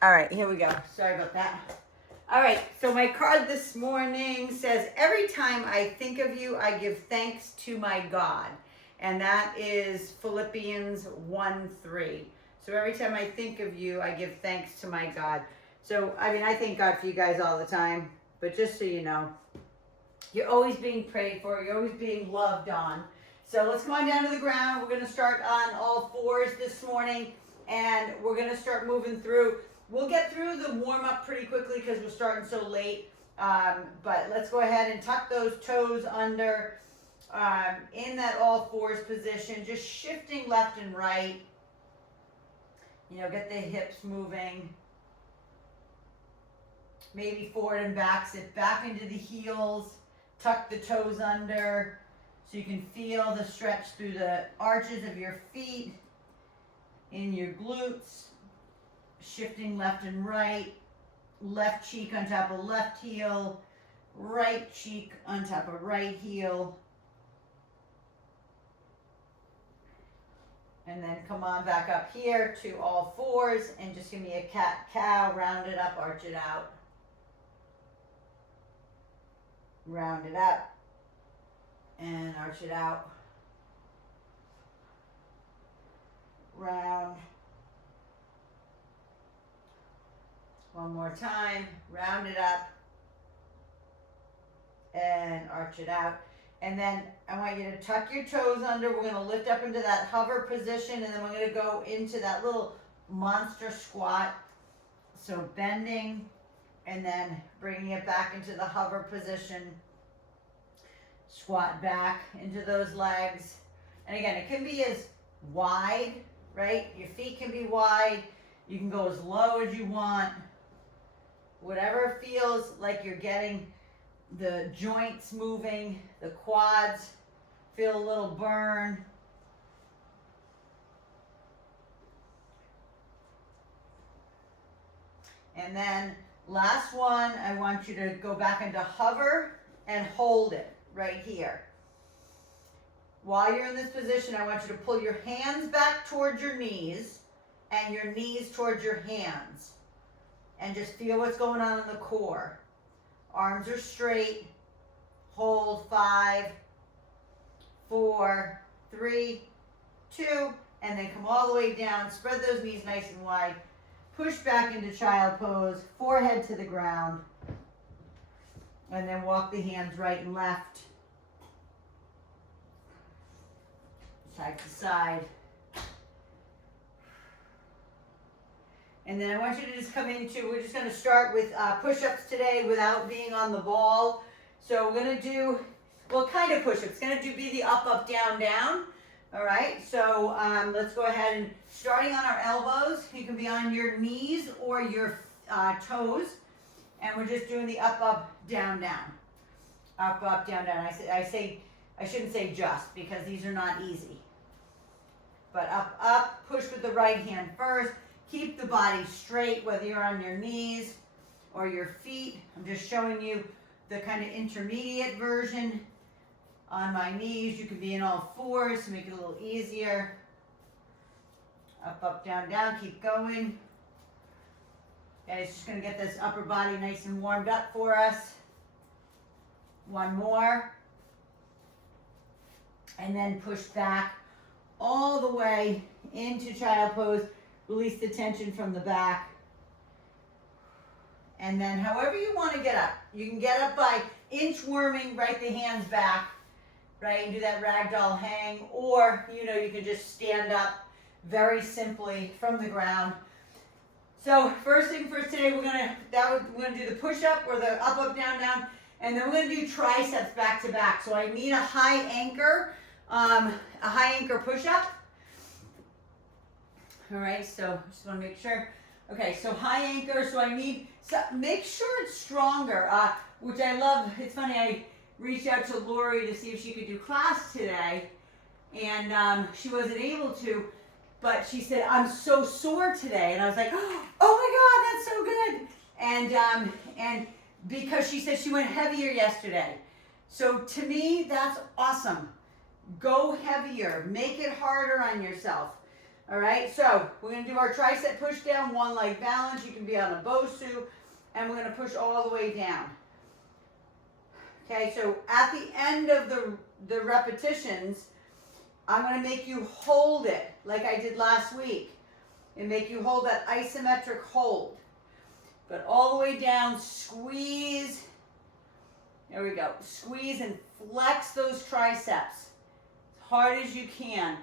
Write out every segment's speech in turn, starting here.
All right, here we go. Sorry about that. All right, so my card this morning says, every time I think of you, I give thanks to my God. And that is Philippians 1:3. So every time I think of you, I give thanks to my God. So, I mean, I thank God for you guys all the time, but just so you know, you're always being prayed for, you're always being loved on. So let's come on down to the ground. We're gonna start on all fours this morning, and we're gonna start moving through. We'll get through the warm up pretty quickly because we're starting so late. But let's go ahead and tuck those toes under in that all fours position, just shifting left and right. You know, get the hips moving. Maybe forward and back, sit back into the heels, tuck the toes under so you can feel the stretch through the arches of your feet, in your glutes. Shifting left and right, left cheek on top of left heel, right cheek on top of right heel. And then come on back up here to all fours and just give me a cat-cow, round it up, arch it out. Round it up and arch it out. Round. One more time, round it up and arch it out. And then I want you to tuck your toes under. We're gonna lift up into that hover position, and then we're gonna go into that little monster squat. So bending and then bringing it back into the hover position. Squat back into those legs. And again, it can be as wide, right? Your feet can be wide. You can go as low as you want. Whatever feels like you're getting the joints moving, the quads feel a little burn. And then last one, I want you to go back into hover and hold it right here. While you're in this position, I want you to pull your hands back towards your knees and your knees towards your hands. And just feel what's going on in the core. Arms are straight. Hold 5, 4, 3, 2, and then come all the way down. Spread those knees nice and wide. Push back into child pose, forehead to the ground. And then walk the hands right and left. Side to side. And then I want you to just come into, we're just going to start with push-ups today without being on the ball. So we're going to do, well, kind of push-ups. It's going to be the up, up, down, down. All right, so let's go ahead and starting on our elbows. You can be on your knees or your toes. And we're just doing the up, up, down, down. Up, up, down, down. I shouldn't say just because these are not easy. But up, up, push with the right hand first. Keep the body straight, whether you're on your knees or your feet. I'm just showing you the kind of intermediate version. On my knees, you can be in all fours to make it a little easier. Up, up, down, down, keep going. Okay, it's just gonna get this upper body nice and warmed up for us. One more. And then push back all the way into child pose. Release the tension from the back. And then however you want to get up. You can get up by inchworming, right the hands back, right? And do that ragdoll hang. Or, you know, you can just stand up very simply from the ground. So first thing first today, we're gonna do the push-up or the up, up, down, down. And then we're gonna do triceps back to back. So I need a high anchor push-up. All right, so just want to make sure. Okay, so high anchor, so I need, make sure it's stronger, which I love. It's funny, I reached out to Lori to see if she could do class today, and she wasn't able to, but she said, I'm so sore today, and I was like, oh my God, that's so good, and because she said she went heavier yesterday. So to me, that's awesome. Go heavier, make it harder on yourself. All right, so we're gonna do our tricep push down, one leg balance. You can be on a Bosu, and we're gonna push all the way down. Okay, so at the end of the repetitions, I'm gonna make you hold it like I did last week and make you hold that isometric hold. But all the way down, squeeze. There we go. Squeeze and flex those triceps as hard as you can.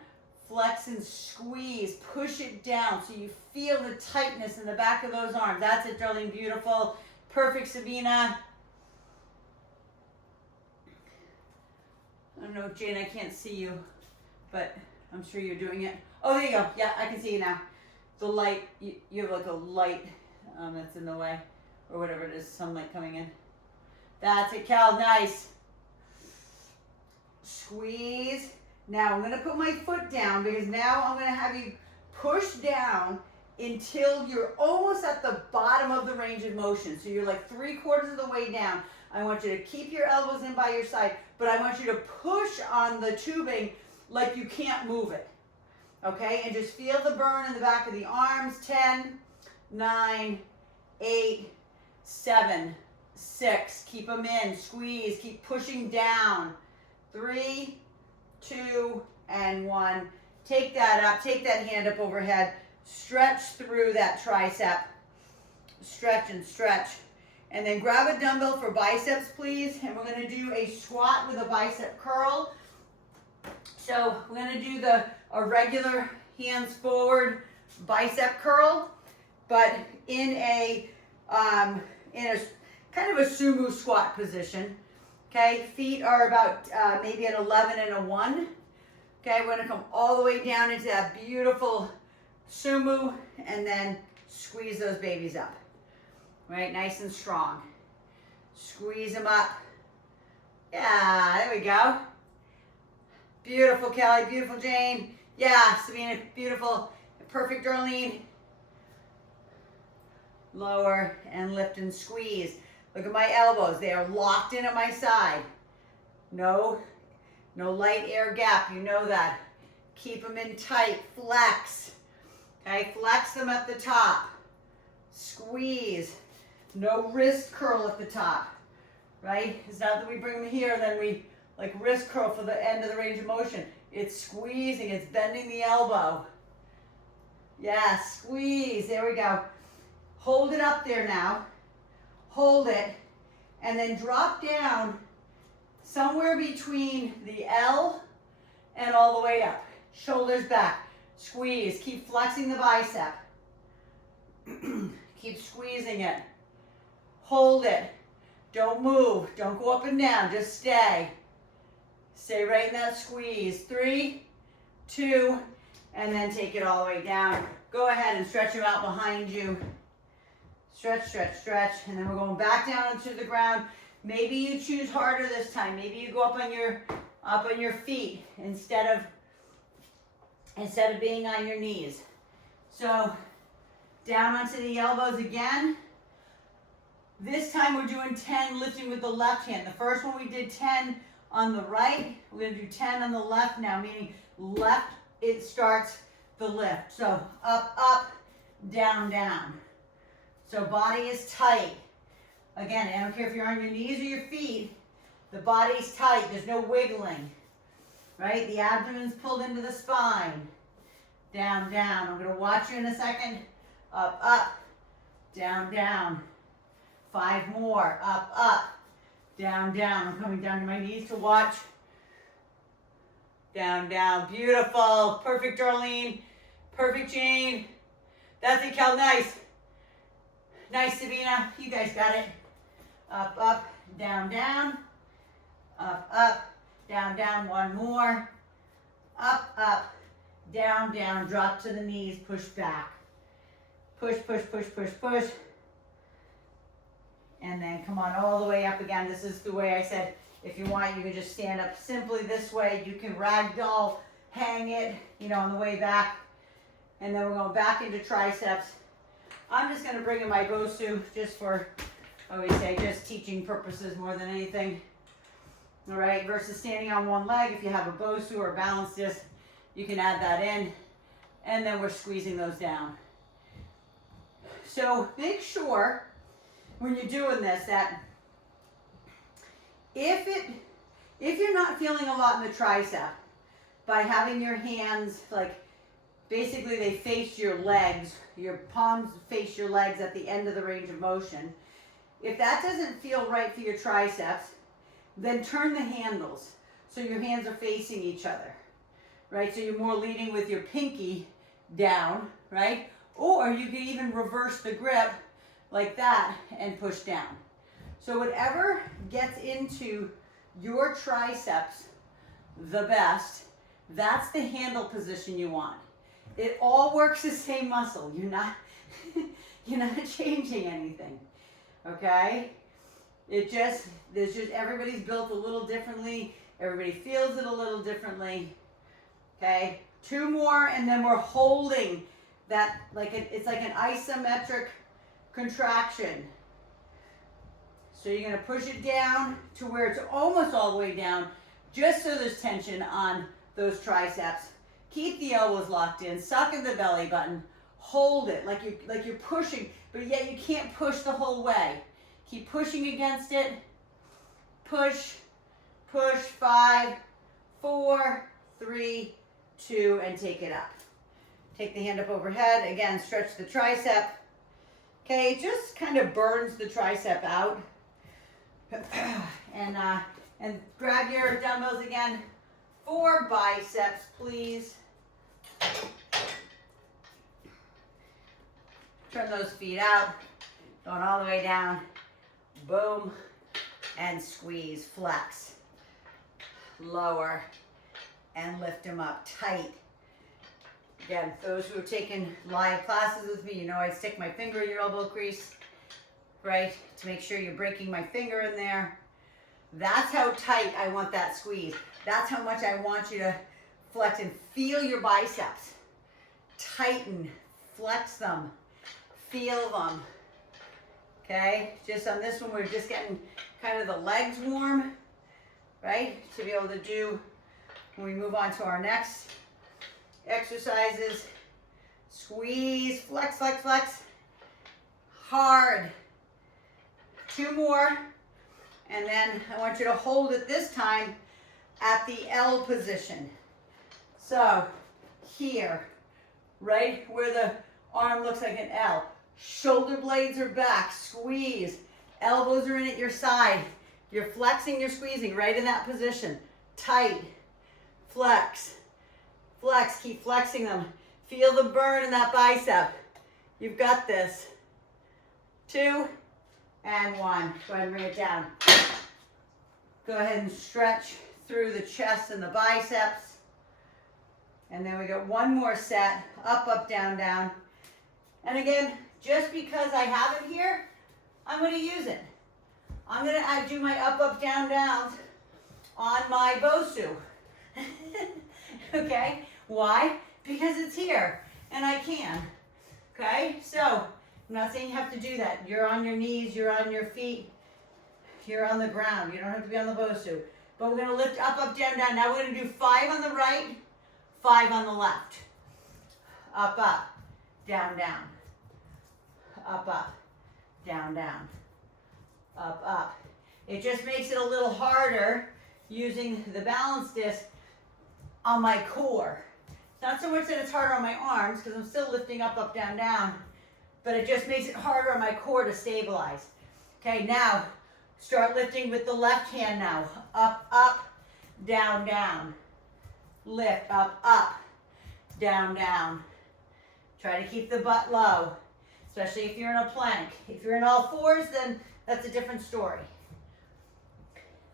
Flex and squeeze. Push it down so you feel the tightness in the back of those arms. That's it, darling. Beautiful. Perfect, Sabina. I don't know, Jane, I can't see you, but I'm sure you're doing it. Oh, there you go. Yeah, I can see you now. The light, you have like a light that's in the way, or whatever it is, sunlight coming in. That's it, Cal. Nice. Squeeze. Now I'm going to put my foot down because now I'm going to have you push down until you're almost at the bottom of the range of motion. So you're like 3/4 of the way down. I want you to keep your elbows in by your side, but I want you to push on the tubing like you can't move it. Okay, and just feel the burn in the back of the arms. 10, 9, 8, 7, 6. Keep them in. Squeeze. Keep pushing down. 3, 2, and 1. Take that up. Take that hand up overhead. Stretch through that tricep. Stretch and stretch. And then grab a dumbbell for biceps, please. And we're going to do a squat with a bicep curl. So we're going to do a regular hands forward bicep curl, but in a kind of a sumo squat position. Okay, feet are about maybe an 11 and a 1. Okay, we're going to come all the way down into that beautiful sumo and then squeeze those babies up. Right, nice and strong. Squeeze them up. Yeah, there we go. Beautiful, Kelly. Beautiful, Jane. Yeah, Sabina. Beautiful. Perfect, Darlene. Lower and lift and squeeze. Look at my elbows. They are locked in at my side. No light air gap. You know that. Keep them in tight. Flex. Okay, flex them at the top. Squeeze. No wrist curl at the top. Right? It's not that we bring them here, then we like wrist curl for the end of the range of motion. It's squeezing, it's bending the elbow. Yeah, squeeze, there we go. Hold it up there now. Hold it, and then drop down somewhere between the L and all the way up. Shoulders back, squeeze, keep flexing the bicep. Keep squeezing it. Hold it, don't move, don't go up and down, just stay. Stay right in that squeeze. 3, 2, and then take it all the way down. Go ahead and stretch them out behind you. Stretch, stretch, stretch. And then we're going back down into the ground. Maybe you choose harder this time. Maybe you go up on your feet instead of being on your knees. So down onto the elbows again. This time we're doing 10 lifting with the left hand. The first one we did 10 on the right, we're going to do 10 on the left now, meaning left, it starts the lift. So up, up, down, down. So body is tight. Again, I don't care if you're on your knees or your feet, the body's tight, there's no wiggling. Right? The abdomen's pulled into the spine. Down, down. I'm going to watch you in a second. Up, up, down, down. 5 more. Up, up. Down, down. I'm coming down to my knees to watch. Down, down. Beautiful. Perfect, Darlene. Perfect, Jane. That's it, Cal. Nice. Nice, Sabina. You guys got it. Up, up, down, down. Up, up, down, down. 1 more. Up, up, down, down. Drop to the knees. Push back. Push, push, push, push, push. And then come on all the way up again. This is the way I said, if you want, you can just stand up simply this way. You can ragdoll, hang it, on the way back. And then we're going back into triceps. I'm just going to bring in my Bosu just for, I always say, just teaching purposes more than anything. All right, versus standing on one leg. If you have a Bosu or a balance disc, you can add that in. and then we're squeezing those down. So make sure when you're doing this that if you're not feeling a lot in the tricep, by having your hands, like, basically they face your legs, your palms face your legs at the end of the range of motion. If that doesn't feel right for your triceps, then turn the handles so your hands are facing each other, right? So you're more leading with your pinky down, right? Or you can even reverse the grip like that and push down. So whatever gets into your triceps the best, that's the handle position you want. It all works the same muscle. You're not changing anything, okay? Everybody's built a little differently. Everybody feels it a little differently, okay? 2 more, and then we're holding that, it's like an isometric contraction. So you're gonna push it down to where it's almost all the way down, just so there's tension on those triceps. Keep the elbows locked in, suck in the belly button, hold it like you're pushing, but yet you can't push the whole way. Keep pushing against it. Push, push, 5, 4, 3, 2, and take it up. Take the hand up overhead. Again, stretch the tricep. Okay, it just kind of burns the tricep out. And grab your dumbbells again for biceps, please. Turn those feet out, going all the way down. Boom, and squeeze, flex. Lower, and lift them up tight. Again, those who have taken live classes with me, you know I stick my finger in your elbow crease, right, to make sure you're breaking my finger in there. That's how tight I want that squeeze. That's how much I want you to flex and feel your biceps. Tighten, flex them, feel them. Okay, just on this one, we're just getting kind of the legs warm, right, to be able to do when we move on to our next exercises. Squeeze, flex, flex, flex, hard. 2 more, and then I want you to hold it this time at the L position. So here, right where the arm looks like an L. Shoulder blades are back, squeeze. Elbows are in at your side. You're flexing, you're squeezing right in that position. Tight, flex, flex, keep flexing them. Feel the burn in that bicep. You've got this. 2 and 1. Go ahead and bring it down. Go ahead and stretch through the chest and the biceps. And then we got 1 more set. Up, up, down, down. And again, just because I have it here, I'm going to use it. I'm going to do my up, up, down, downs on my BOSU. Okay? Why? Because it's here and I can. Okay? So, I'm not saying you have to do that. You're on your knees, you're on your feet, you're on the ground. You don't have to be on the BOSU. But we're going to lift up, up, down, down. Now we're going to do 5 on the right, 5 on the left. Up, up, down, down. Up, up, down, down. Up, up. It just makes it a little harder using the balance disc on my core. Not so much that it's harder on my arms, because I'm still lifting up, up, down, down, but it just makes it harder on my core to stabilize. Okay, now start lifting with the left hand now. Up, up, down, down. Lift, up, up, down, down. Try to keep the butt low, especially if you're in a plank. If you're in all 4s, then that's a different story.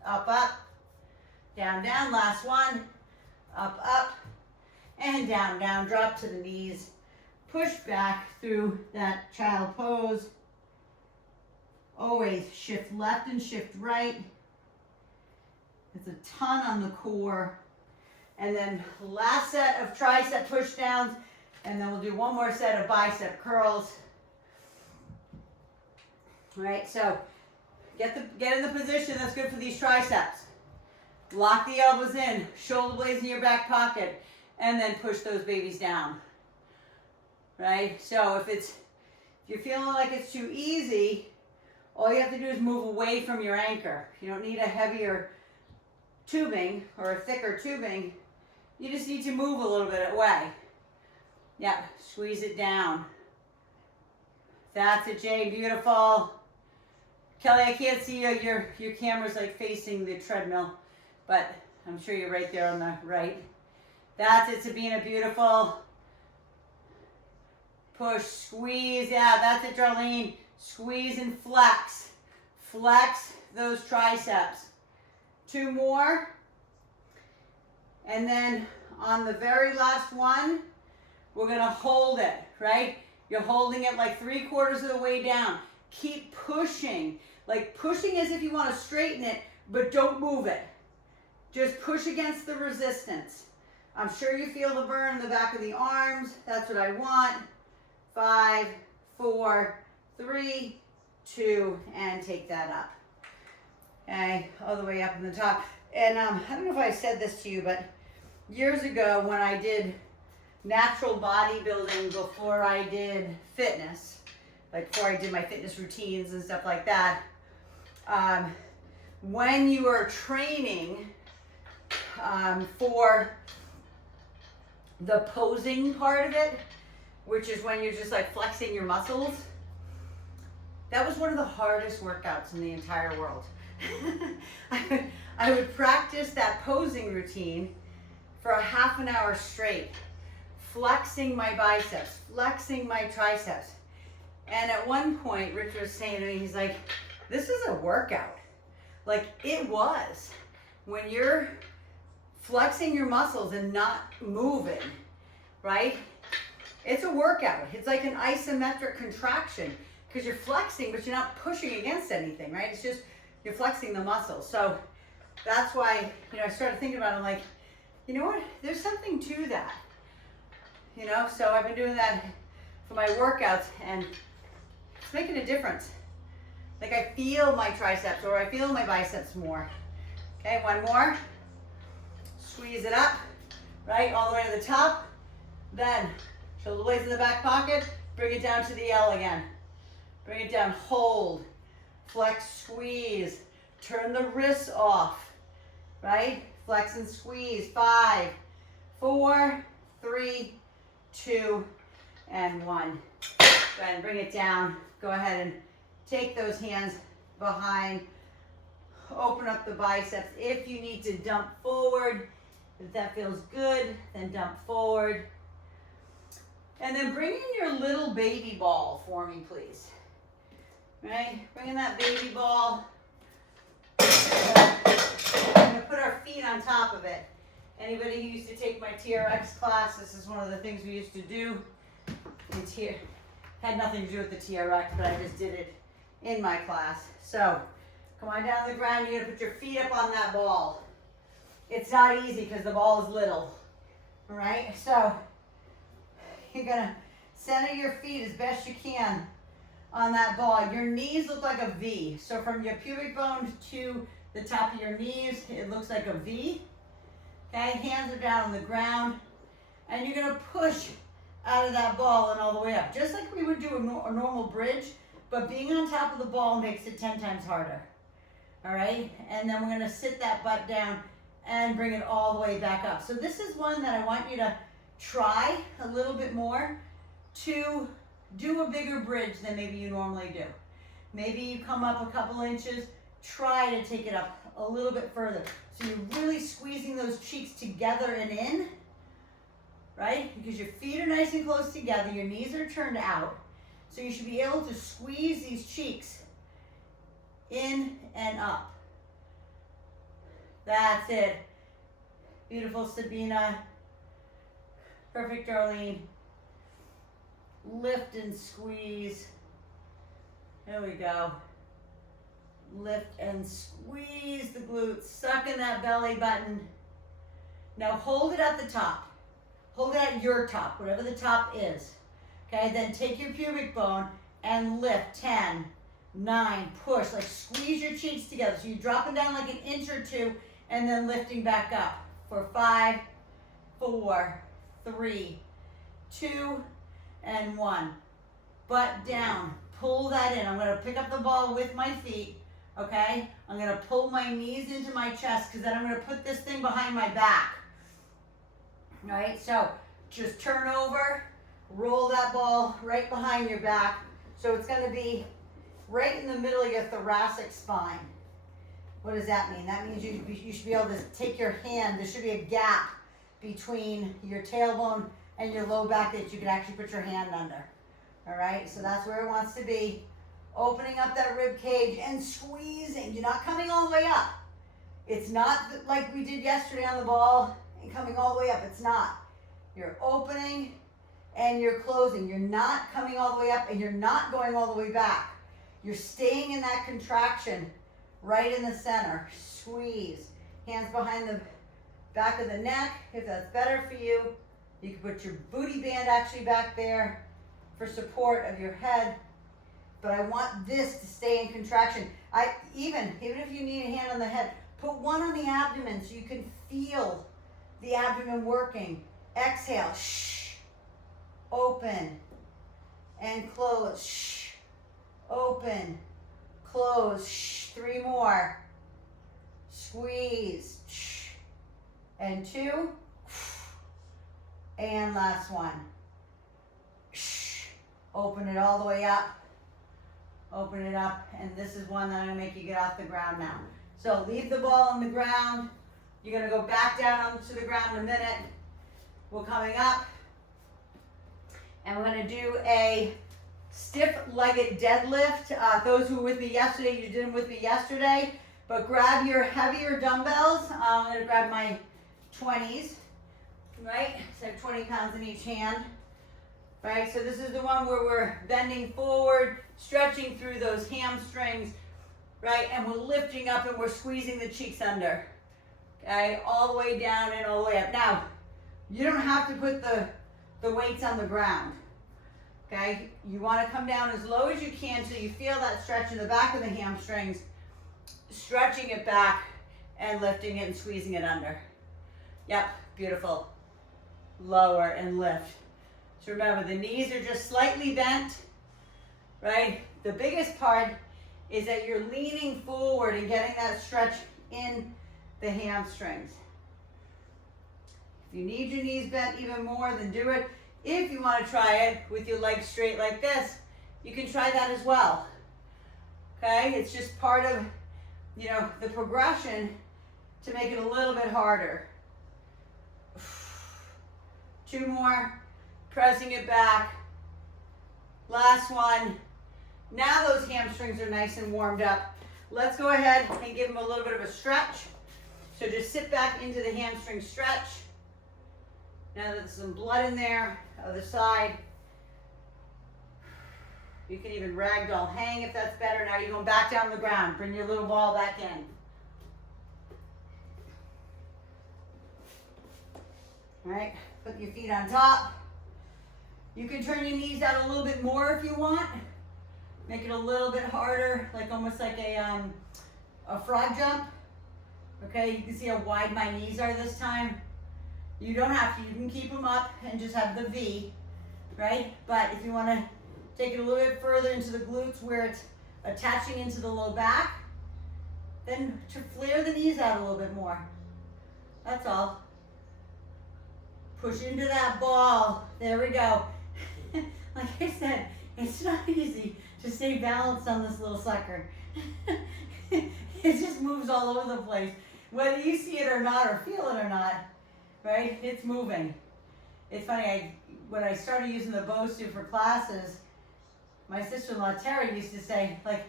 Up, up, down, down. Last one. Up, up, and down, down. Drop to the knees. Push back through that child pose. Always shift left and shift right. It's a ton on the core. And then last set of tricep push downs, and then we'll do 1 more set of bicep curls. All right, so get in the position that's good for these triceps. Lock the elbows in, shoulder blades in your back pocket, and then push those babies down. right? So if you're feeling like it's too easy, all you have to do is move away from your anchor. You don't need a heavier tubing or a thicker tubing. You just need to move a little bit away. Yep, squeeze it down. That's it, Jay, beautiful. Kelly, I can't see you. Your camera's like facing the treadmill, but I'm sure you're right there on the right. That's it, Sabina, beautiful. Push, squeeze, yeah, that's it, Darlene. Squeeze and flex. Flex those triceps. 2 more. And then on the very last one, we're gonna hold it, right? You're holding it like 3/4 of the way down. Keep pushing, like pushing as if you wanna straighten it, but don't move it. Just push against the resistance. I'm sure you feel the burn in the back of the arms. That's what I want. 5, 4, 3, 2, and take that up. Okay, all the way up in the top. And I don't know if I said this to you, but years ago when I did natural bodybuilding before I did fitness, like before I did my fitness routines and stuff like that, when you are training for the posing part of it, which is when you're just like flexing your muscles, that was one of the hardest workouts in the entire world. I would practice that posing routine for a half an hour straight, flexing my biceps, flexing my triceps. And at one point, Rich was saying to me, he's like, this is a workout. Like it was. When you're flexing your muscles and not moving, right? It's a workout. It's like an isometric contraction because you're flexing, but you're not pushing against anything, right? It's just, you're flexing the muscles. So that's why, I started thinking about it. I'm like, you know what? There's something to that. So I've been doing that for my workouts and it's making a difference. Like I feel my triceps or I feel my biceps more. Okay, one more. Squeeze it up, right? All the way to the top. Then shoulder blades in the back pocket. Bring it down to the L again. Bring it down, hold. Flex, squeeze. Turn the wrists off, right? Flex and squeeze. 5, 4, 3, 2, and 1. Go ahead and bring it down. Go ahead and take those hands behind. Open up the biceps. If you need to dump forward, if that feels good, then dump forward. And then bring in your little baby ball for me, please. Right? Bring in that baby ball. We're going to put our feet on top of it. Anybody who used to take my TRX class, this is one of the things we used to do. It had nothing to do with the TRX, but I just did it in my class. So come on down to the ground. You're going to put your feet up on that ball. It's not easy because the ball is little. All right? So you're going to center your feet as best you can on that ball. Your knees look like a V. So from your pubic bone to the top of your knees, it looks like a V. Okay, hands are down on the ground. And you're going to push out of that ball and all the way up. Just like we would do a normal bridge, but being on top of the ball makes it 10 times harder. All right, and then we're going to sit that butt down and bring it all the way back up. So this is one that I want you to try a little bit more to do a bigger bridge than maybe you normally do. Maybe you come up a couple inches, try to take it up a little bit further. So you're really squeezing those cheeks together and in, right? Because your feet are nice and close together, your knees are turned out. So you should be able to squeeze these cheeks in and up. That's it. Beautiful, Sabina. Perfect, Darlene. Lift and squeeze. There we go. Lift and squeeze the glutes. Suck in that belly button. Now hold it at the top. Hold it at your top, whatever the top is. Okay, then take your pubic bone and lift. 10, 9, push. Like squeeze your cheeks together. So you're dropping down like an inch or two and then lifting back up. For 5, 4, 3, 2, and 1. Butt down, pull that in. I'm gonna pick up the ball with my feet, okay? I'm gonna pull my knees into my chest because then I'm gonna put this thing behind my back. All right, so just turn over, roll that ball right behind your back. So it's gonna be right in the middle of your thoracic spine. What does that mean? That means you should be able to take your hand, there should be a gap between your tailbone and your low back that you can actually put your hand under. All right, so that's where it wants to be. Opening up that rib cage and squeezing. You're not coming all the way up. It's not like we did yesterday on the ball and coming all the way up. It's not. You're opening and you're closing. You're not coming all the way up and you're not going all the way back. You're staying in that contraction right in the center. Squeeze. Hands behind the back of the neck. If that's better for you, you can put your booty band actually back there for support of your head. But I want this to stay in contraction. Even if you need a hand on the head, put one on the abdomen so you can feel the abdomen working. Exhale, shh, open, and close, shh, open, close, shh, 3 more, squeeze, shh, and 2, and last one, shh, open it all the way up, open it up, and this is one that I'm gonna make you get off the ground now. So leave the ball on the ground. You're gonna go back down onto the ground in a minute. We're coming up, and we're gonna do a stiff-legged deadlift. Those who were with me yesterday, you did them with me yesterday, but grab your heavier dumbbells. I'm gonna grab my 20s, right? So I have 20 pounds in each hand, right? So this is the one where we're bending forward, stretching through those hamstrings, right? And we're lifting up and we're squeezing the cheeks under, okay? All the way down and all the way up. Now, you don't have to put the weights on the ground, okay? You want to come down as low as you can so you feel that stretch in the back of the hamstrings, stretching it back and lifting it and squeezing it under. Yep, beautiful. Lower and lift. So remember, the knees are just slightly bent, right? The biggest part is that you're leaning forward and getting that stretch in the hamstrings. If you need your knees bent even more, then do it. If you want to try it with your legs straight like this, you can try that as well. Okay, it's just part of, the progression to make it a little bit harder. 2 more, pressing it back. Last one. Now those hamstrings are nice and warmed up. Let's go ahead and give them a little bit of a stretch. So just sit back into the hamstring stretch. Now that there's some blood in there, other side. You can even ragdoll hang if that's better. Now you're going back down the ground. Bring your little ball back in. All right, put your feet on top. You can turn your knees out a little bit more if you want. Make it a little bit harder, like almost like a frog jump. Okay, you can see how wide my knees are this time. You don't have to, you can keep them up and just have the V, right? But if you want to take it a little bit further into the glutes where it's attaching into the low back, then to flare the knees out a little bit more. That's all. Push into that ball. There we go. Like I said, it's not easy to stay balanced on this little sucker. It just moves all over the place. Whether you see it or not, or feel it or not, right? It's moving. It's funny, when I started using the Bosu for classes, my sister-in-law Terry used to say, like,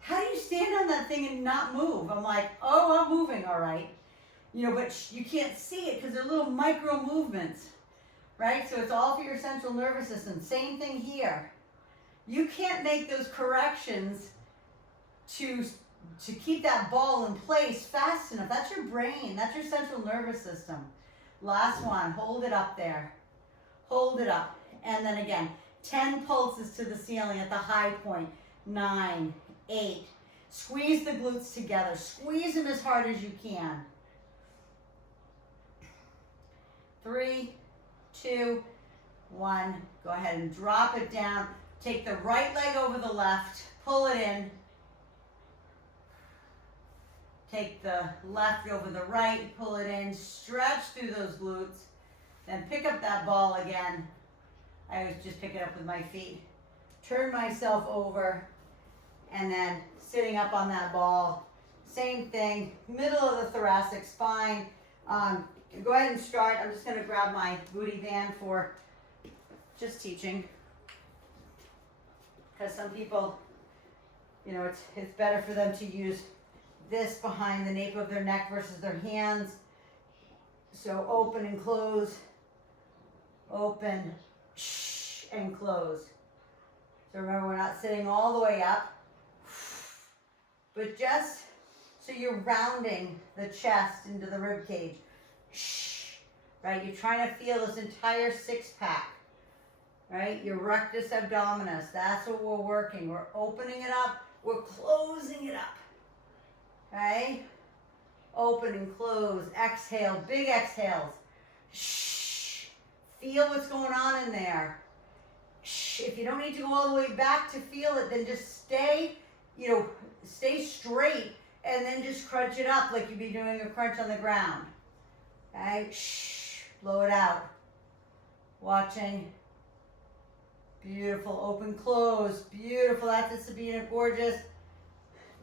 how do you stand on that thing and not move? I'm like, oh, I'm moving all right. But you can't see it because they're little micro movements, right? So it's all for your central nervous system. Same thing here. You can't make those corrections to keep that ball in place fast enough. That's your brain. That's your central nervous system. Last one. Hold it up there. Hold it up. And then again, 10 pulses to the ceiling at the high point. 9, 8. Squeeze the glutes together. Squeeze them as hard as you can. 3, 2, 1. Go ahead and drop it down. Take the right leg over the left, pull it in. Take the left over the right, pull it in, stretch through those glutes, then pick up that ball again. I always just pick it up with my feet. Turn myself over, and then sitting up on that ball. Same thing, middle of the thoracic spine. Go ahead and start. I'm just gonna grab my booty band for just teaching. Because some people, you know, it's better for them to use this behind the nape of their neck versus their hands. So open and close, open, shh, and close. So remember, we're not sitting all the way up, but just so you're rounding the chest into the rib cage. Shh, right? You're trying to feel this entire six pack, right? Your rectus abdominis, that's what we're working. We're opening it up, we're closing it up, okay? Open and close, exhale, big exhales. Shh, feel what's going on in there. Shh, if you don't need to go all the way back to feel it, then just stay, you know, stay straight and then just crunch it up like you'd be doing a crunch on the ground. Okay, shh, blow it out. Watching. Beautiful, open, close, beautiful. That's it, Sabina, gorgeous.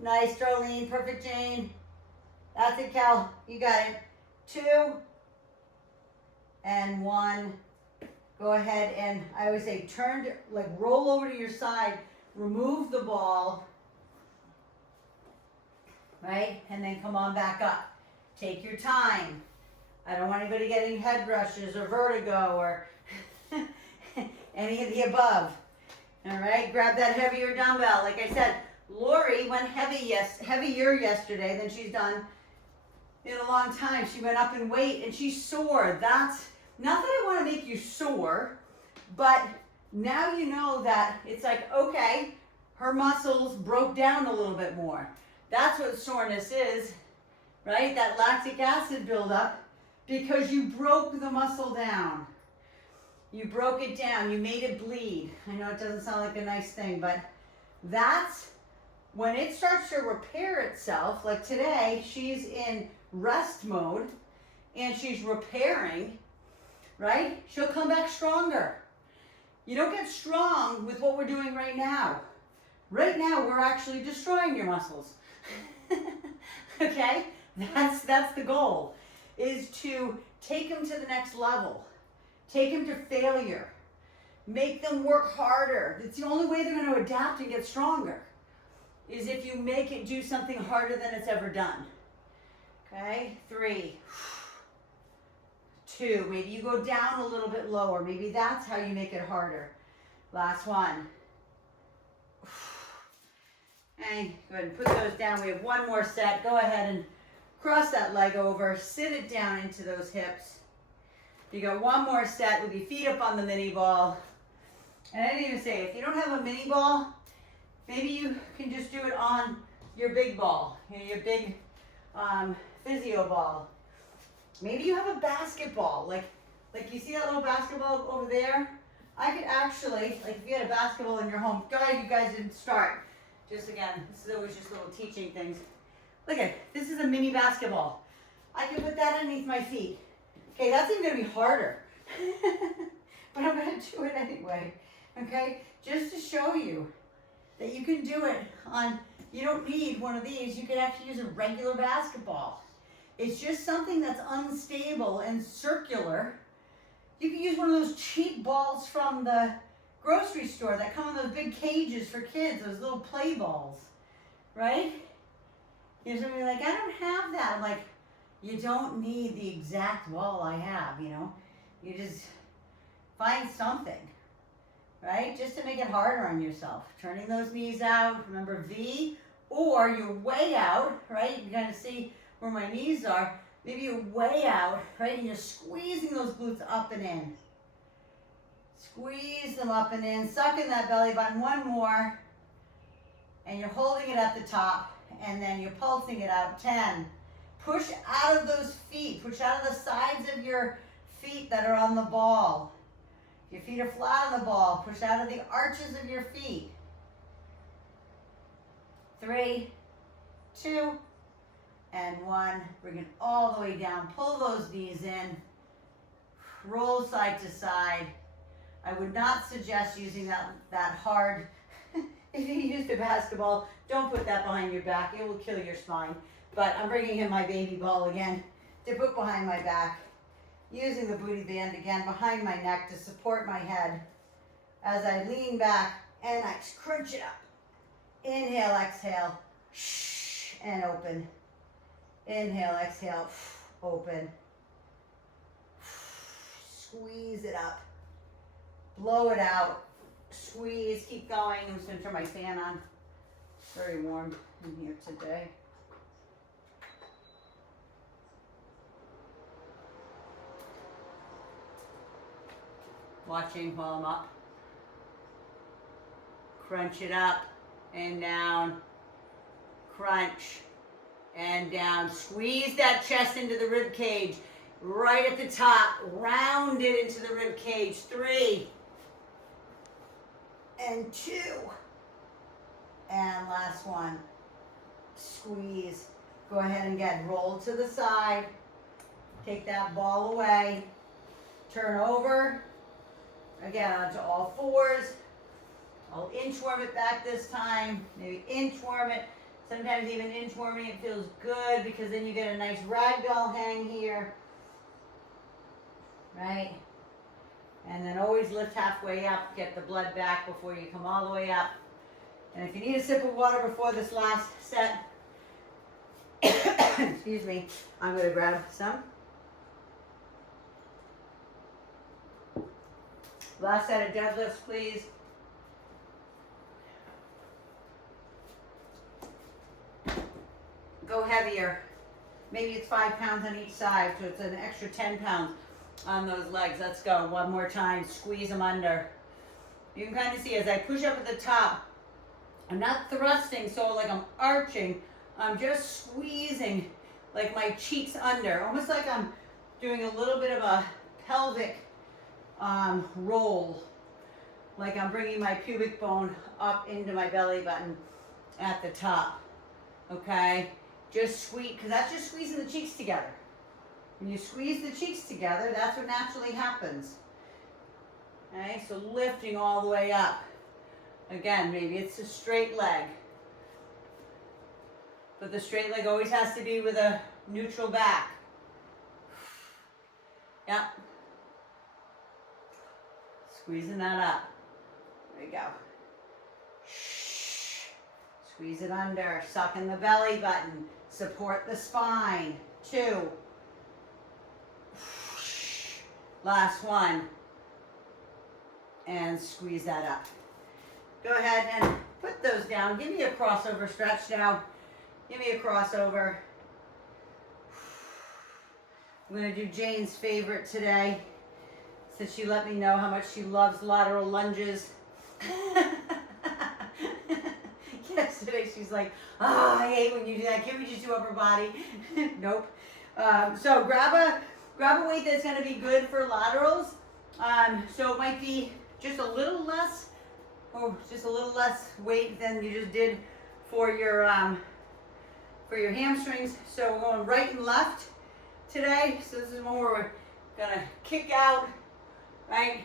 Nice, Darlene, perfect, Jane. That's it, Cal, you got it. 2 and 1. Go ahead and, I always say, turn, like roll over to your side, remove the ball, right? And then come on back up. Take your time. I don't want anybody getting head rushes or vertigo or any of the above. All right, grab that heavier dumbbell. Like I said, Lori went heavier yesterday than she's done in a long time. She went up in weight and she's sore. That's, not that I want to make you sore, but now you know that it's like, okay, her muscles broke down a little bit more. That's what soreness is, right? That lactic acid buildup, because you broke the muscle down. You broke it down, you made it bleed. I know it doesn't sound like a nice thing, but that's when it starts to repair itself. Like today, she's in rest mode and she's repairing, right? She'll come back stronger. You don't get strong with what we're doing right now. Right now, we're actually destroying your muscles. Okay? That's the goal, is to take them to the next level. Take them to failure. Make them work harder. It's the only way they're going to adapt and get stronger, is if you make it do something harder than it's ever done. Okay? 3, 2. Maybe you go down a little bit lower. Maybe that's how you make it harder. Last one. And go ahead and put those down. We have one more set. Go ahead and cross that leg over. Sit it down into those hips. You got one more set with your feet up on the mini ball. And I didn't even say, if you don't have a mini ball, maybe you can just do it on your big ball, you know, your big physio ball. Maybe you have a basketball, like you see that little basketball over there? I could actually, like if you had a basketball in your home, go ahead, you guys didn't start. Just again, this is always just little teaching things. Look at, this is a mini basketball. I can put that underneath my feet. Okay, that's even gonna be harder. But I'm gonna do it anyway, okay? Just to show you that you can do it on, you don't need one of these, you can actually use a regular basketball. It's just something that's unstable and circular. You can use one of those cheap balls from the grocery store that come in those big cages for kids, those little play balls, right? You're somebody like, I don't have that. I'm like, you don't need the exact ball I have, you know? You just find something, right? Just to make it harder on yourself. Turning those knees out, remember V, or you're way out, right? You kind of see where my knees are. Maybe you're way out, right? And you're squeezing those glutes up and in. Squeeze them up and in, suck in that belly button, one more. And you're holding it at the top, and then you're pulsing it out, 10. Push out of those feet, push out of the sides of your feet that are on the ball. Your feet are flat on the ball. Push out of the arches of your feet. 3, 2, and 1. Bring it all the way down. Pull those knees in. Roll side to side. I would not suggest using that hard. If you used a basketball, don't put that behind your back. It will kill your spine. But I'm bringing in my baby ball again to put behind my back. Using the booty band again behind my neck to support my head as I lean back and I crunch it up. Inhale, exhale, and open. Inhale, exhale, open. Squeeze it up. Blow it out. Squeeze, keep going. I'm just going to turn my fan on. It's very warm in here today. Watching while I'm up. Crunch it up and down. Crunch and down. Squeeze that chest into the rib cage. Right at the top. Round it into the rib cage. 3 and 2. And last one. Squeeze. Go ahead and get rolled to the side. Take that ball away. Turn over. Again, onto all fours. I'll inchworm it back this time. Maybe inchworm it. Sometimes even inchworming it feels good because then you get a nice ragdoll hang here. Right? And then always lift halfway up. Get the blood back before you come all the way up. And if you need a sip of water before this last set, excuse me, I'm going to grab some. Last set of deadlifts, please. Go heavier. Maybe it's 5 pounds on each side, so it's an extra 10 pounds on those legs. Let's go. One more time. Squeeze them under. You can kind of see as I push up at the top, I'm not thrusting so like I'm arching. I'm just squeezing like my cheeks under. Almost like I'm doing a little bit of a pelvic roll, like I'm bringing my pubic bone up into my belly button at the top. Okay, just squeeze, because that's just squeezing the cheeks together. When you squeeze the cheeks together, that's what naturally happens. Okay, so lifting all the way up. Again, maybe it's a straight leg, but the straight leg always has to be with a neutral back. Yep. Squeezing that up. There you go. Squeeze it under. Suck in the belly button. Support the spine. 2. Last one. And squeeze that up. Go ahead and put those down. Give me a crossover stretch now. Give me a crossover. I'm going to do Jane's favorite today. Since she let me know how much she loves lateral lunges. Yesterday she's like, oh, I hate when you do that. Can't we just do upper body? Nope. So grab a weight that's going to be good for laterals. So it might be just a little less, or just a little less weight than you just did for your hamstrings. So we're going right and left today. So this is when we're going to kick out. Right?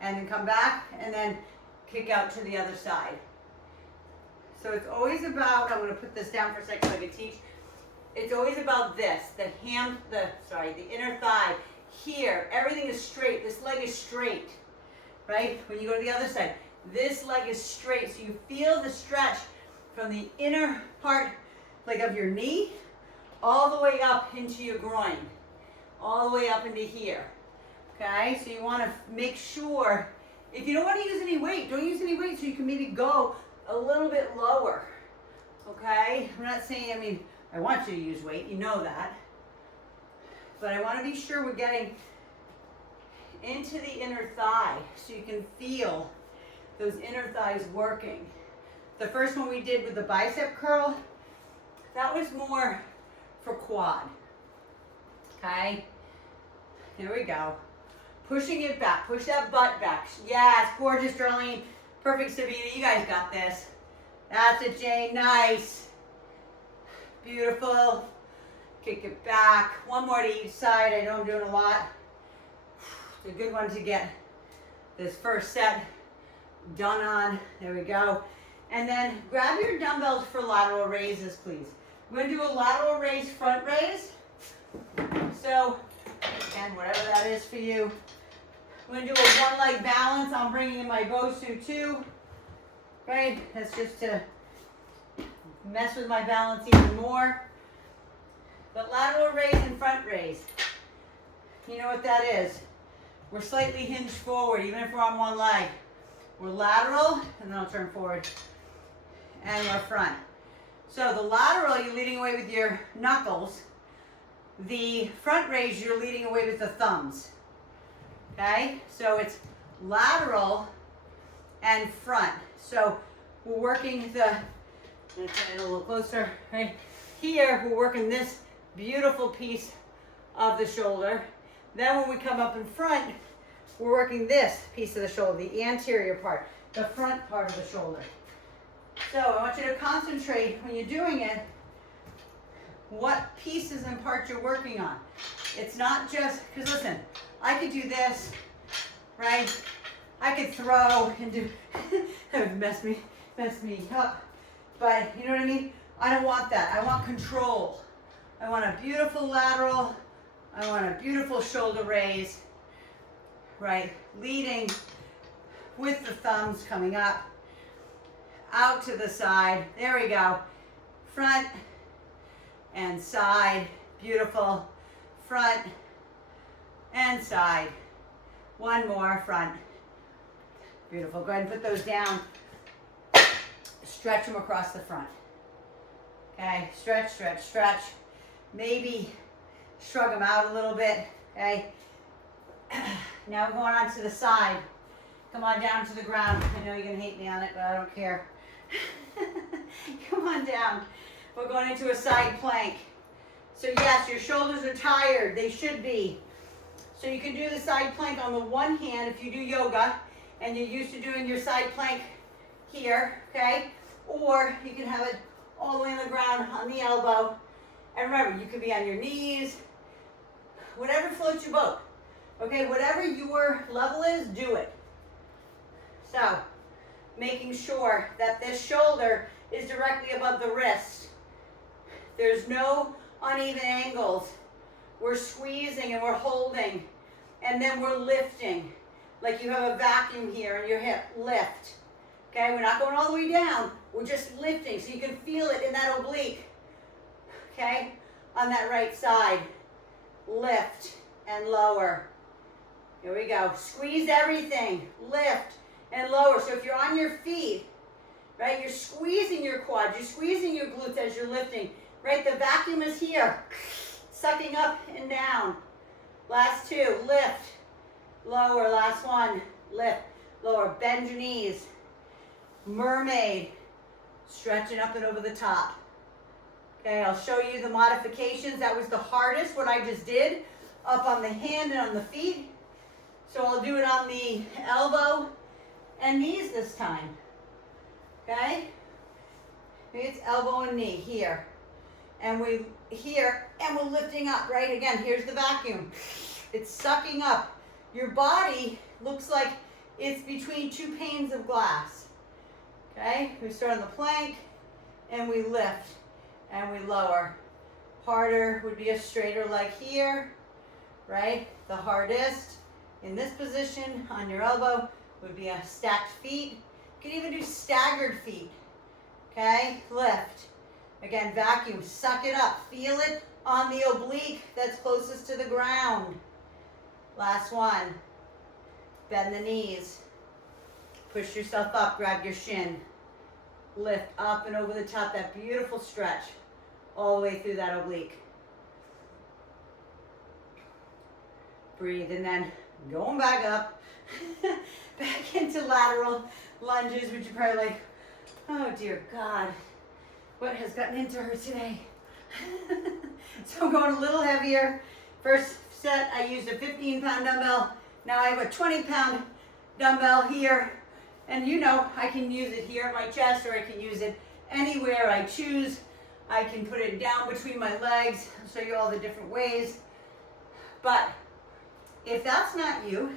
And then come back and then kick out to the other side. So it's always about, I'm going to put this down for a second so I can teach. It's always about this, the inner thigh. Here, everything is straight. This leg is straight. Right? When you go to the other side, this leg is straight. So you feel the stretch from the inner part, like of your knee, all the way up into your groin. All the way up into here. Okay, so you want to make sure, if you don't want to use any weight, don't use any weight, so you can maybe go a little bit lower. Okay, I'm not saying, I want you to use weight, you know that. But I want to be sure we're getting into the inner thigh so you can feel those inner thighs working. The first one we did with the bicep curl, that was more for quad. Okay, here we go. Pushing it back. Push that butt back. Yes, gorgeous, Darlene. Perfect, Sabina. You guys got this. That's it, Jane. Nice. Beautiful. Kick it back. One more to each side. I know I'm doing a lot. It's a good one to get this first set done on. There we go. And then grab your dumbbells for lateral raises, please. We're going to do a lateral raise, front raise. So, again, whatever that is for you. We're going to do a one leg balance. I'm bringing in my Bosu too. Right? That's just to mess with my balance even more. But lateral raise and front raise. You know what that is. We're slightly hinged forward, even if we're on one leg. We're lateral, and then I'll turn forward. And we're front. So the lateral, you're leading away with your knuckles. The front raise, you're leading away with the thumbs. Okay? So it's lateral and front. So we're working the, let's get it a little closer, right? Here, we're working this beautiful piece of the shoulder. Then when we come up in front, we're working this piece of the shoulder, the anterior part, the front part of the shoulder. So I want you to concentrate when you're doing it, what pieces and parts you're working on. It's not just, because listen, I could do this, right? I could throw and do, that would mess me up. But you know what I mean? I don't want that. I want control. I want a beautiful lateral. I want a beautiful shoulder raise, right? Leading with the thumbs coming up, out to the side. There we go. Front and side. Beautiful. Front and side. One more. Front. Beautiful. Go ahead and put those down. Stretch them across the front. Okay. Stretch, stretch, stretch. Maybe shrug them out a little bit. Okay. Now we're going on to the side. Come on down to the ground. I know you're going to hate me on it, but I don't care. Come on down. We're going into a side plank. So yes, your shoulders are tired. They should be. So you can do the side plank on the one hand if you do yoga and you're used to doing your side plank here, okay? Or you can have it all the way on the ground on the elbow. And remember, you can be on your knees, whatever floats your boat. Okay, whatever your level is, do it. So, making sure that this shoulder is directly above the wrist. There's no uneven angles. We're squeezing and we're holding. And then we're lifting. Like you have a vacuum here in your hip. Lift. Okay, we're not going all the way down. We're just lifting so you can feel it in that oblique. Okay, on that right side. Lift and lower. Here we go. Squeeze everything. Lift and lower. So if you're on your feet, right, you're squeezing your quads, you're squeezing your glutes as you're lifting, right? The vacuum is here, sucking up and down. Last two, lift, lower, last one, lift, lower, bend your knees. Mermaid, stretching up and over the top. Okay, I'll show you the modifications. That was the hardest, what I just did, up on the hand and on the feet. So I'll do it on the elbow and knees this time. Okay? Maybe it's elbow and knee here. And we here, and we're lifting up, right? Again, here's the vacuum. It's sucking up. Your body looks like it's between two panes of glass. Okay? We start on the plank, and we lift, and we lower. Harder would be a straighter leg here, right? The hardest in this position on your elbow would be a stacked feet. You can even do staggered feet. Okay? Lift. Again, vacuum. Suck it up. Feel it on the oblique that's closest to the ground. Last one. Bend the knees. Push yourself up. Grab your shin. Lift up and over the top. That beautiful stretch all the way through that oblique. Breathe, and then going back up. Back into lateral lunges, which you're probably like, oh dear God, what has gotten into her today? So I'm going a little heavier. First set, I used a 15-pound dumbbell. Now I have a 20-pound dumbbell here, and you know I can use it here at my chest, or I can use it anywhere I choose. I can put it down between my legs. I'll show you all the different ways. But if that's not you,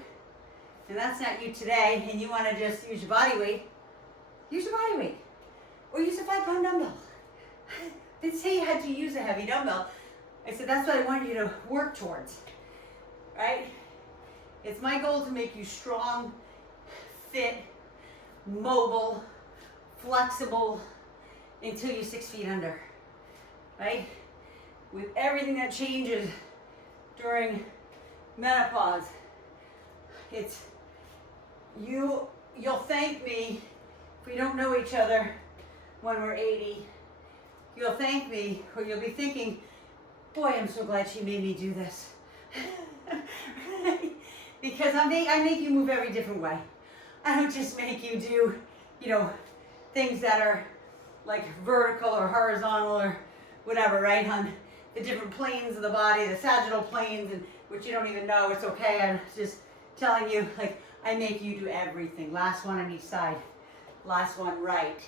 and that's not you today, and you want to just use your body weight, use your body weight. Or use a 5-pound dumbbell. I didn't say you had to use a heavy dumbbell. I said that's what I want you to work towards, right? It's my goal to make you strong, fit, mobile, flexible, until you're 6 feet under, right? With everything that changes during menopause, it's you'll thank me if we don't know each other when we're 80. You'll thank me, or you'll be thinking, boy, I'm so glad she made me do this. Because I make you move every different way. I don't just make you do, things that are like vertical or horizontal or whatever, right, on the different planes of the body, the sagittal planes, and which you don't even know. It's okay. I'm just telling you, like, I make you do everything. Last one on each side. Last one right.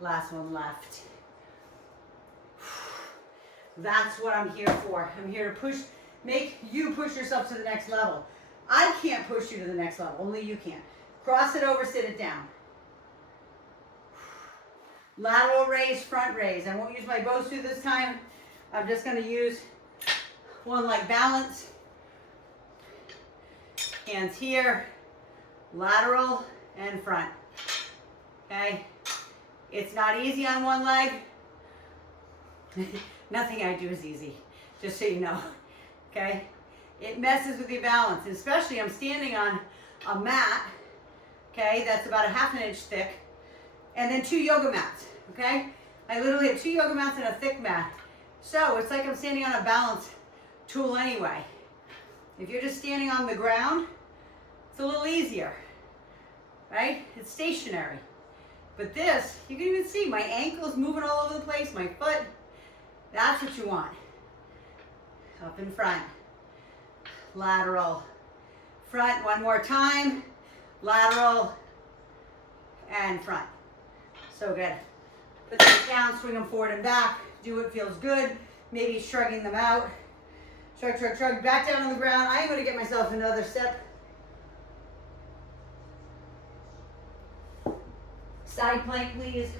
Last one left. That's what I'm here for. I'm here to make you push yourself to the next level. I can't push you to the next level. Only you can. Cross it over, sit it down. Lateral raise, front raise. I won't use my Bosu this time. I'm just going to use one leg balance. Hands here, lateral and front. Okay? It's not easy on one leg. Nothing I do is easy, just so you know. Okay? It messes with your balance, and especially I'm standing on a mat, okay, that's about a ½ an inch thick, and then 2 yoga mats, okay? I literally have 2 yoga mats and a thick mat. So it's like I'm standing on a balance tool anyway. If you're just standing on the ground, it's a little easier, right? It's stationary. But this, you can even see my ankle's moving all over the place, my foot. That's what you want. Up in front. Lateral. Front one more time. Lateral and front. So good. Put them down, swing them forward and back. Do what feels good. Maybe shrugging them out. Shrug, shrug, shrug. Back down on the ground. I am going to get myself another step. Side plank, please.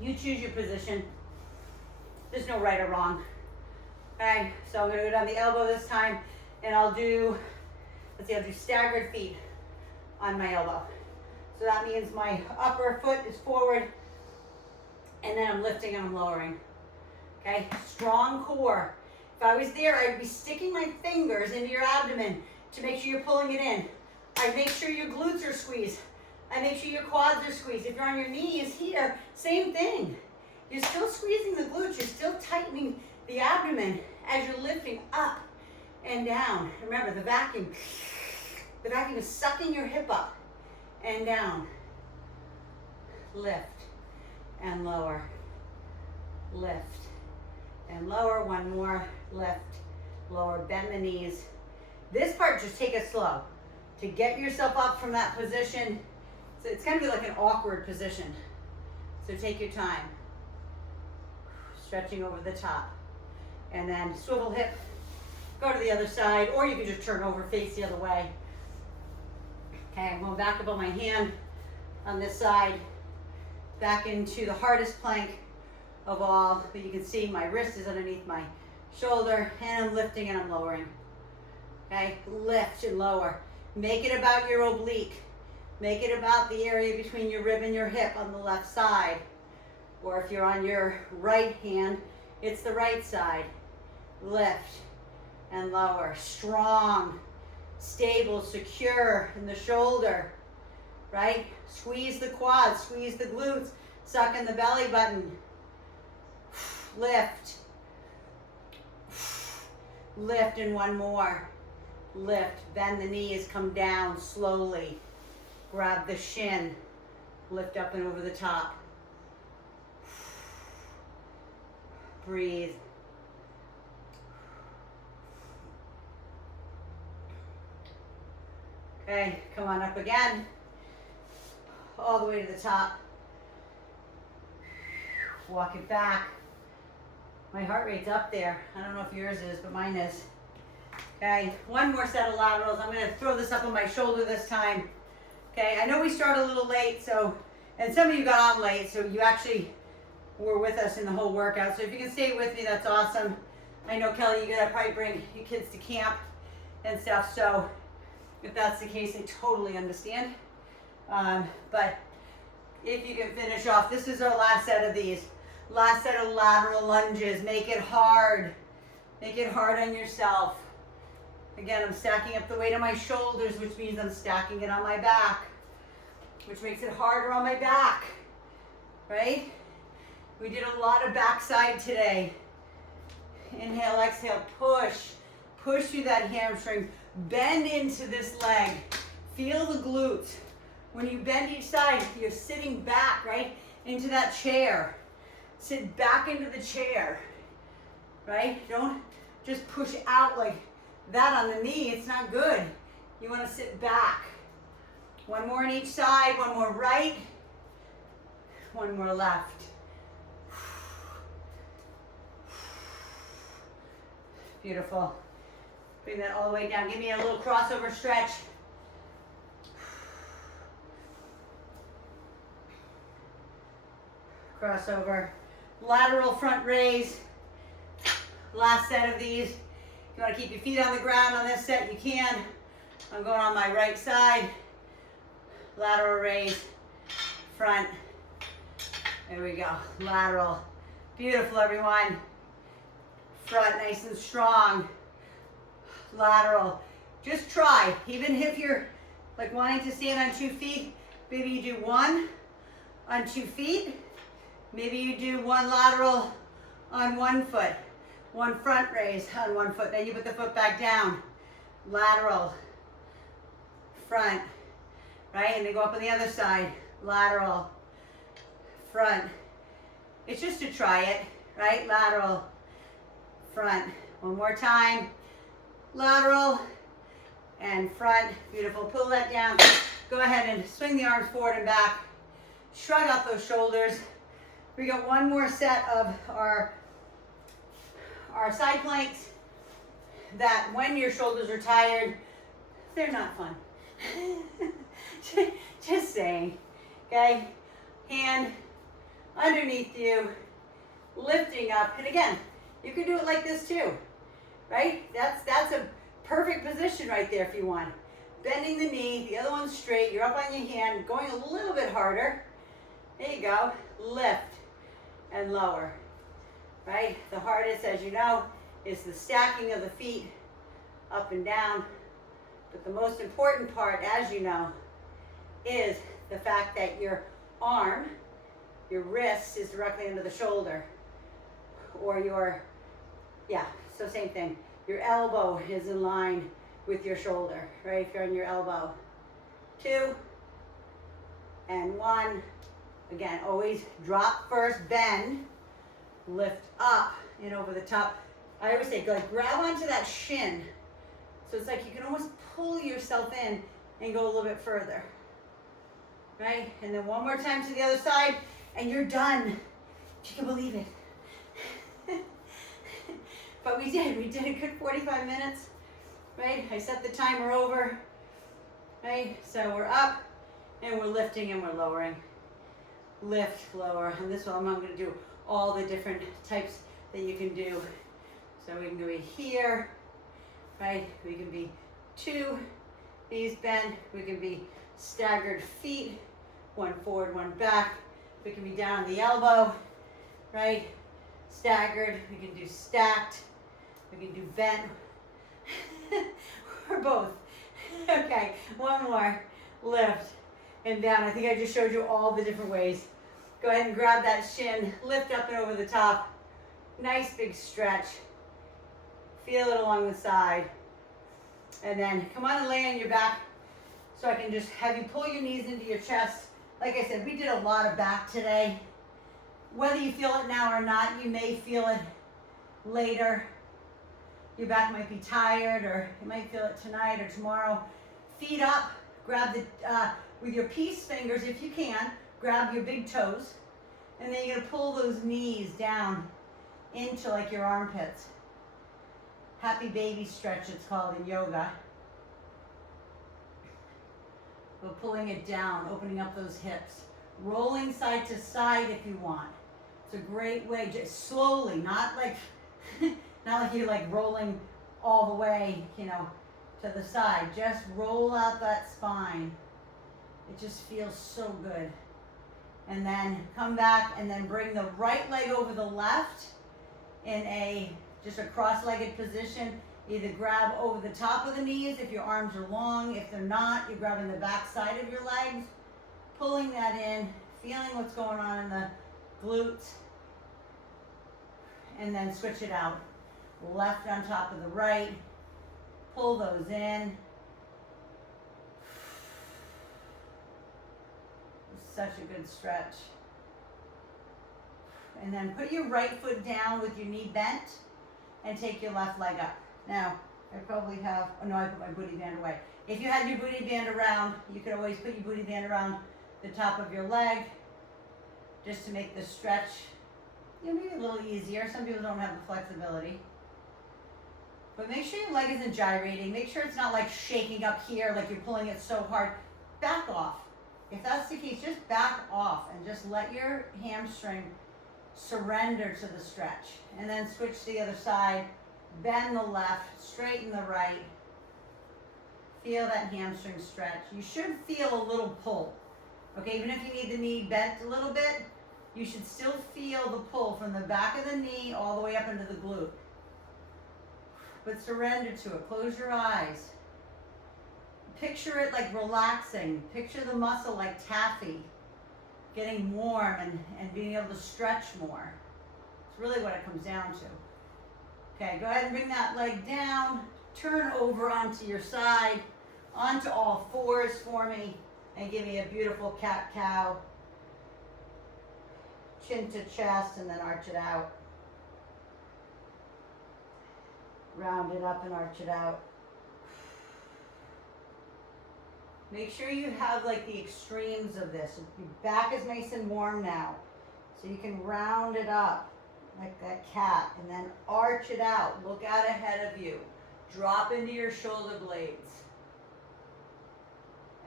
You choose your position. There's no right or wrong. Okay, so I'm going to go down the elbow this time, and I'll do staggered feet on my elbow. So that means my upper foot is forward, and then I'm lifting and I'm lowering. Okay, strong core. If I was there, I'd be sticking my fingers into your abdomen to make sure you're pulling it in. I'd make sure your glutes are squeezed. I make sure your quads are squeezed. If you're on your knees here, same thing. You're still squeezing the glutes. You're still tightening the abdomen as you're lifting up and down. Remember, the vacuum is sucking your hip up and down. Lift and lower. Lift and lower. One more. Lift, lower. Bend the knees. This part, just take it slow. To get yourself up from that position, so it's going to be like an awkward position. So take your time. Stretching over the top. And then swivel hip, go to the other side, or you can just turn over, face the other way. Okay, I'm going back up on my hand on this side, back into the hardest plank of all. But you can see my wrist is underneath my shoulder, and I'm lifting and I'm lowering. Okay, lift and lower. Make it about your oblique. Make it about the area between your rib and your hip on the left side. Or if you're on your right hand, it's the right side. Lift and lower. Strong, stable, secure in the shoulder. Right? Squeeze the quads, squeeze the glutes, suck in the belly button. Lift. Lift and one more. Lift, bend the knees, come down slowly. Grab the shin, lift up and over the top. Breathe. Okay, come on up again. All the way to the top. Walk it back. My heart rate's up there. I don't know if yours is, but mine is. Okay, one more set of laterals. I'm gonna throw this up on my shoulder this time. Okay, I know we started a little late, so, and some of you got on late, so you actually were with us in the whole workout. So if you can stay with me, that's awesome. I know, Kelly, you gotta probably bring your kids to camp and stuff, so if that's the case, I totally understand. But if you can finish off, this is our last set of these. Last set of lateral lunges. Make it hard. Make it hard on yourself. Again, I'm stacking up the weight on my shoulders, which means I'm stacking it on my back, which makes it harder on my back, right? We did a lot of backside today. Inhale, exhale, push. Push through that hamstring. Bend into this leg. Feel the glutes. When you bend each side, you're sitting back, right, into that chair. Sit back into the chair, right? Don't just push out like that on the knee. It's not good. You want to sit back. One more on each side. One more right. One more left. Beautiful. Bring that all the way down. Give me a little crossover stretch. Crossover. Lateral front raise. Last set of these. You want to keep your feet on the ground on this set, you can. I'm going on my right side. Lateral raise. Front. There we go. Lateral. Beautiful, everyone. Front nice and strong. Lateral. Just try. Even if you're like wanting to stand on 2 feet, maybe you do one on 2 feet. Maybe you do one lateral on 1 foot. One front raise on 1 foot. Then you put the foot back down. Lateral. Front. Right? And then go up on the other side. Lateral. Front. It's just to try it. Right? Lateral. Front. One more time. Lateral. And front. Beautiful. Pull that down. Go ahead and swing the arms forward and back. Shrug out those shoulders. We got one more set of our side planks that when your shoulders are tired, they're not fun. Just saying, okay? Hand underneath you, lifting up. And again, you can do it like this too, right? That's a perfect position right there if you want. Bending the knee, the other one's straight, you're up on your hand, going a little bit harder. There you go, lift and lower, right? The hardest, as you know, is the stacking of the feet up and down. But the most important part, as you know, is the fact that your arm, your wrist is directly under the shoulder. Or so same thing. Your elbow is in line with your shoulder, right? If you're on your elbow. 2 and 1. Again, always drop first, bend, lift up and over the top. I always say, like, grab onto that shin. So it's like you can almost pull yourself in and go a little bit further. Right? And then one more time to the other side, and you're done. If you can believe it. But we did a good 45 minutes. Right? I set the timer over. Right? So we're up, and we're lifting, and we're lowering. Lift, lower, and this one I'm going to do all the different types that you can do. So we can go here, right? We can be 2 knees bent. We can be staggered feet, 1 forward, 1 back. We can be down on the elbow, right? Staggered. We can do stacked. We can do bent. Or both. Okay, one more. Lift and down. I think I just showed you all the different ways. Go ahead and grab that shin, lift up and over the top. Nice big stretch. Feel it along the side. And then come on and lay on your back so I can just have you pull your knees into your chest. Like I said, we did a lot of back today. Whether you feel it now or not, you may feel it later. Your back might be tired, or you might feel it tonight or tomorrow. Feet up, grab the, with your peace fingers, if you can, grab your big toes. And then you're gonna pull those knees down into like your armpits. Happy baby stretch, it's called in yoga. But pulling it down, opening up those hips. Rolling side to side if you want. It's a great way, just slowly, not like, not like you're like rolling all the way, you know, to the side. Just roll out that spine. It just feels so good. And then come back and then bring the right leg over the left in just a cross-legged position. Either grab over the top of the knees if your arms are long. If they're not, you're grabbing the back side of your legs, pulling that in, feeling what's going on in the glutes, and then switch it out. Left on top of the right, pull those in. Such a good stretch. And then put your right foot down with your knee bent and take your left leg up. Now, I probably have, oh no, I put my booty band away. If you had your booty band around, you could always put your booty band around the top of your leg just to make the stretch, you know, maybe a little easier. Some people don't have the flexibility. But make sure your leg isn't gyrating. Make sure it's not like shaking up here like you're pulling it so hard. Back off. If that's the case, just back off and just let your hamstring surrender to the stretch. And then switch to the other side, bend the left, straighten the right. Feel that hamstring stretch. You should feel a little pull. Okay, even if you need the knee bent a little bit, you should still feel the pull from the back of the knee all the way up into the glute. But surrender to it. Close your eyes. Picture it like relaxing. Picture the muscle like taffy, getting warm and being able to stretch more. It's really what it comes down to. Okay, go ahead and bring that leg down. Turn over onto your side, onto all fours for me, and give me a beautiful cat-cow. Chin to chest, and then arch it out. Round it up and arch it out. Make sure you have like the extremes of this. Your back is nice and warm now. So you can round it up like that cat and then arch it out. Look out ahead of you. Drop into your shoulder blades.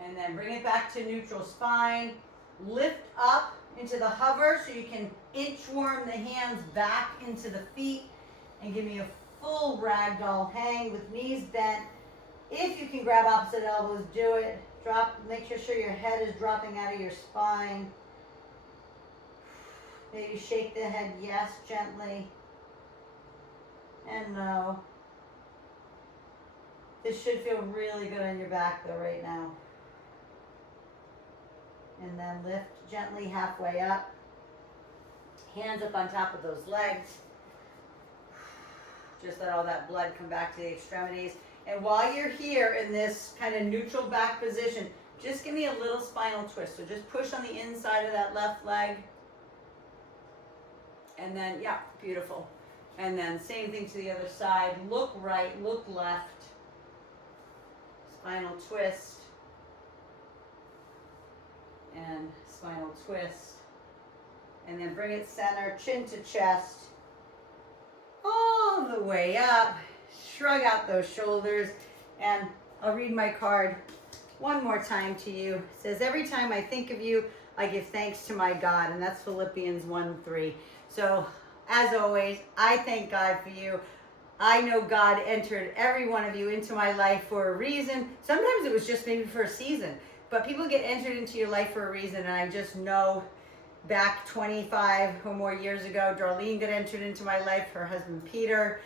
And then bring it back to neutral spine. Lift up into the hover so you can inchworm the hands back into the feet and give me a full ragdoll hang with knees bent. If you can grab opposite elbows, do it. Drop, make sure your head is dropping out of your spine. Maybe shake the head yes gently and no. This should feel really good on your back though right now. And then lift gently halfway up. Hands up on top of those legs. Just let all that blood come back to the extremities. And while you're here in this kind of neutral back position, just give me a little spinal twist. So just push on the inside of that left leg. And then, yeah, beautiful. And then same thing to the other side. Look right, look left. Spinal twist. And spinal twist. And then bring it center, chin to chest. All the way up. Shrug out those shoulders, and I'll read my card one more time to you. It says, every time I think of you, I give thanks to my God, and that's Philippians 1:3. So, as always, I thank God for you. I know God entered every one of you into my life for a reason. Sometimes it was just maybe for a season, but people get entered into your life for a reason, and I just know back 25 or more years ago, Darlene got entered into my life, her husband Peter.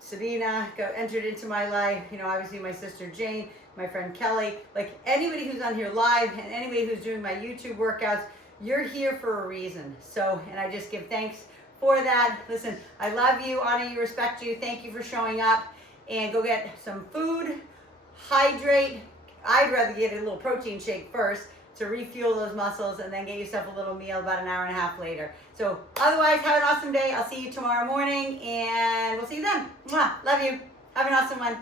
Sabina got entered into my life, you know, obviously my sister Jane, my friend Kelly, like anybody who's on here live and anybody who's doing my YouTube workouts, you're here for a reason. So, and I just give thanks for that. Listen, I love you, honor you, respect you. Thank you for showing up, and go get some food, hydrate. I'd rather get a little protein shake first to refuel those muscles, and then get yourself a little meal about an hour and a half later. So otherwise, have an awesome day. I'll see you tomorrow morning, and we'll see you then. Mwah. Love you. Have an awesome one.